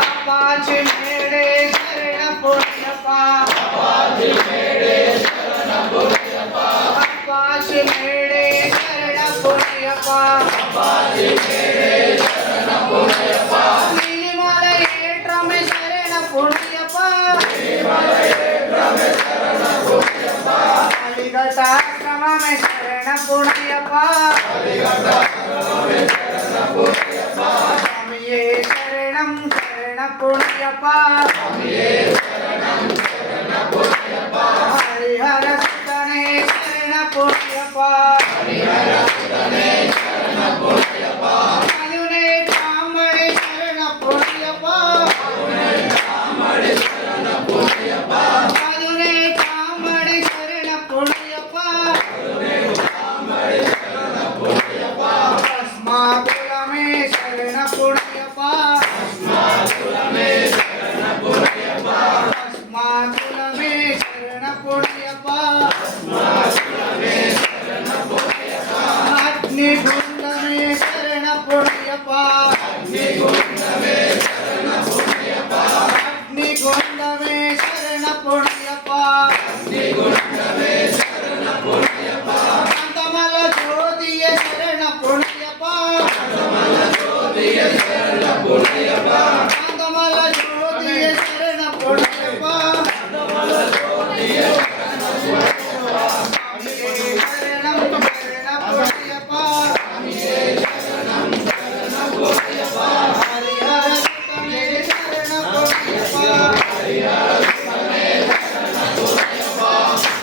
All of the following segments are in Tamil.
அப்பாச்சி மேடே சரணப்புனையப்பா அப்பாச்சி மேடே சரணப்புனையப்பா நீலிமலை ஏற்றமே சரணப்புனையப்பா அடிகட்டாக்கிரமே சரணப்புனையப்பா சுவாமியே சரணம் சரணப்புனையப்பா ஹரிஹர சுதனே சரணப்புனையப்பா மதுனை காமடே சரணப்புனையப்பா மதுனை காமடே சரணப்புனையப்பா பஸ்மாகுலமே சரணப்புனையப்பா பஸ்மாகுலமே சரணப்புனையப்பா அக்னிகுண்டமே சரணப்புனையப்பா அக்னிகுண்டமே சரணப்புனையப்பா காந்தமல ஜோதிய சரணப்புனையப்பா காந்தமல ஜோதிய சரணப்புனையப்பா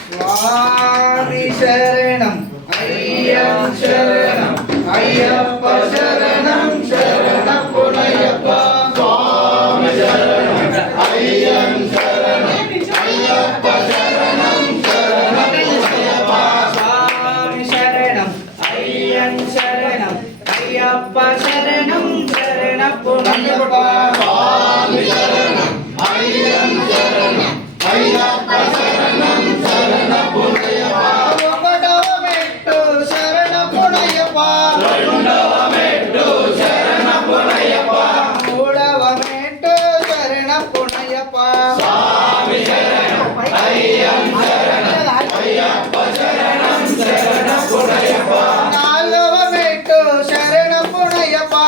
சுவாமி சரணம் ஐயம் சரணம் ஐயப்ப சரணம் சரணப்புனையப்பா சுவாமி சரணம் ஐயம் சரணம் ஐயப்ப சரணம் சரணப்புனையப்பா சுவாமி சரணம் ஐயம் சரணம் ஐயப்ப சரணம் சரணப்புனையப்பா சுவாமி சரணம் ஐயம் சரணம் ஐயப்ப சரணம் சரணப்புனையப்பா ఒకటవమెట్టు శరణపునయ్యప్పా రెండవమెట్టు శరణపునయ్యప్పా మూడవమెట్టు శరణపునయ్యప్పా స్వామి శరణం అయ్యం శరణం అయ్యప్ప శరణం శరణపునయ్యప్పా నాలుగవమెట్టు శరణపునయ్యప్పా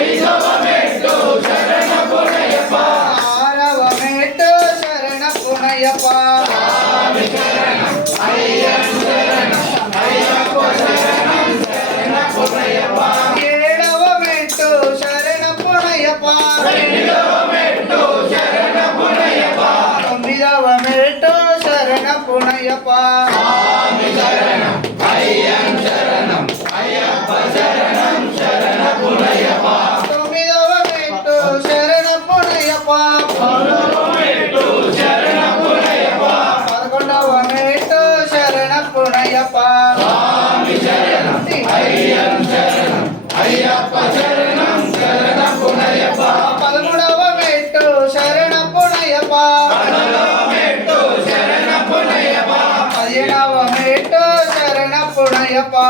ఐదవమెట్టు శరణపునయ్యప్పా ఆరవమెట్టు శరణపునయ్యప్పా స్వామి శరణం అయ్యం శరణం అయ్యప్ప శరణం శరణపునయ్యప్పా ఏడవమెట్టు శరణపునయ్యప్పా ఎనిమిదవమెట్టు శరణపునయ్యప్పా తొమ్మిదవమెట్టు శరణపునయ్యప్పా స్వామి శరణం అయ్యం శరణం అయ్యప్ప శరణం శరణపునయ్యప్పా తొమ్మిదవమెట్టు శరణపునయ్యప్పా పదవమెట్టు శరణపునయ్యప్పా పదకొండవమెట్టు శరణపునయ్యప్పా స్వామి శరణం అయ్యం శరణం అయ్యప్ప శరణం శరణపునయ్యప్పా పదమూడవమెట్టు శరణపునయ్యప్పా పన్నెండవమెట్టు శరణపునయ్యప్పా పదిహేడవమెట్టు శరణపునయ్యప్పా